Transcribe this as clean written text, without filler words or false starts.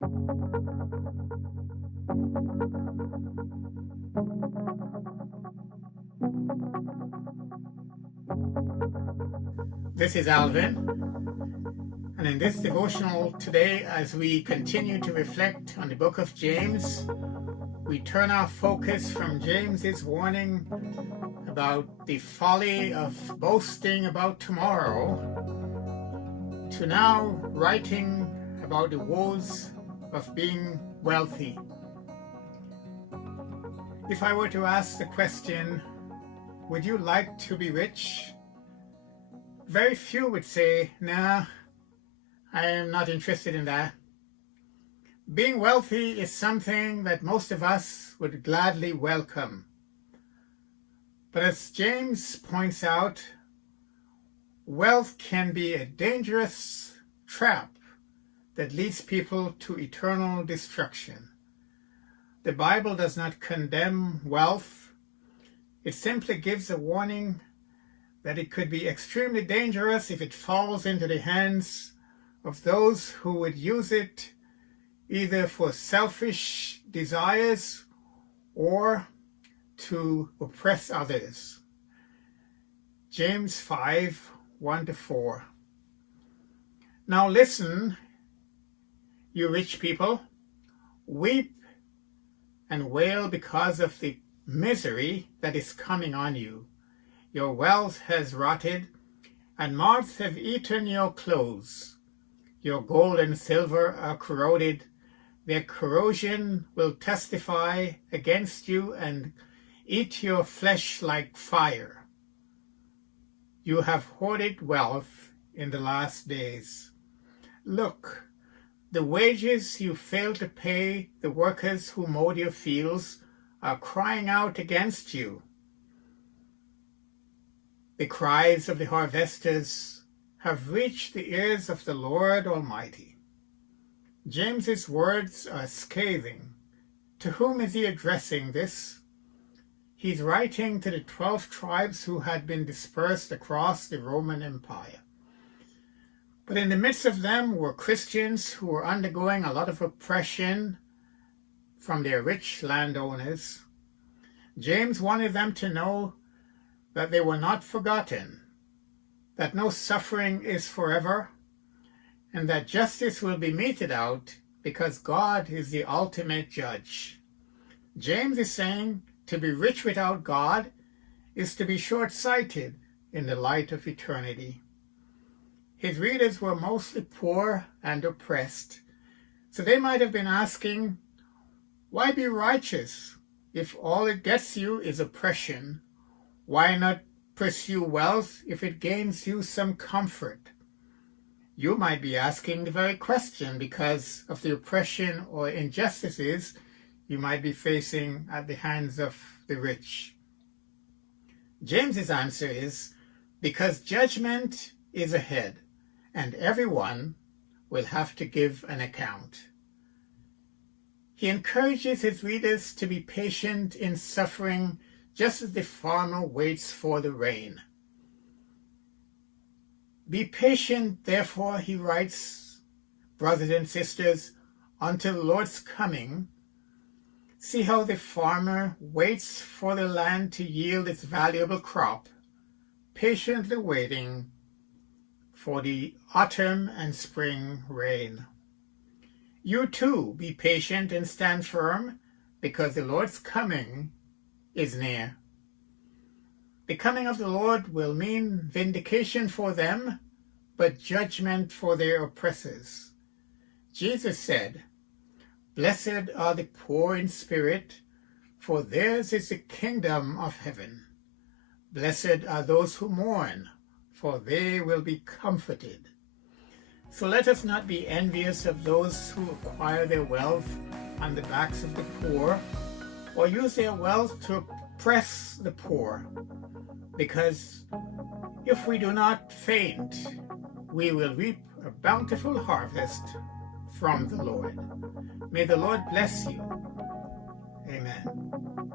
This is Alvin, and in this devotional today, as we continue to reflect on the book of James, we turn our focus from James's warning about the folly of boasting about tomorrow to now writing about the woes of being wealthy. If I were to ask the question, would you like to be rich? Very few would say, nah, I am not interested in that. Being wealthy is something that most of us would gladly welcome. But as James points out, wealth can be a dangerous trap that leads people to eternal destruction. The Bible does not condemn wealth. It simply gives a warning that it could be extremely dangerous if it falls into the hands of those who would use it either for selfish desires or to oppress others. James 5:1-4. Now listen, you rich people, weep and wail because of the misery that is coming on you. Your wealth has rotted, and moths have eaten your clothes. Your gold and silver are corroded. Their corrosion will testify against you and eat your flesh like fire. You have hoarded wealth in the last days. Look, the wages you failed to pay the workers who mowed your fields are crying out against you. The cries of the harvesters have reached the ears of the Lord Almighty. James's words are scathing. To whom is he addressing this? He's writing to the 12 tribes who had been dispersed across the Roman Empire. But in the midst of them were Christians who were undergoing a lot of oppression from their rich landowners. James wanted them to know that they were not forgotten, that no suffering is forever, and that justice will be meted out because God is the ultimate judge. James is saying to be rich without God is to be short-sighted in the light of eternity. His readers were mostly poor and oppressed, so they might have been asking, why be righteous if all it gets you is oppression? Why not pursue wealth if it gains you some comfort? You might be asking the very question because of the oppression or injustices you might be facing at the hands of the rich. James's answer is because judgment is ahead and everyone will have to give an account. He encourages his readers to be patient in suffering just as the farmer waits for the rain. Be patient, therefore, he writes, brothers and sisters, until the Lord's coming. See how the farmer waits for the land to yield its valuable crop, patiently waiting for the autumn and spring rain. You too be patient and stand firm, because the Lord's coming is near. The coming of the Lord will mean vindication for them, but judgment for their oppressors. Jesus said, "Blessed are the poor in spirit, for theirs is the kingdom of heaven. Blessed are those who mourn, for they will be comforted." So let us not be envious of those who acquire their wealth on the backs of the poor, or use their wealth to oppress the poor, because if we do not faint, we will reap a bountiful harvest from the Lord. May the Lord bless you. Amen.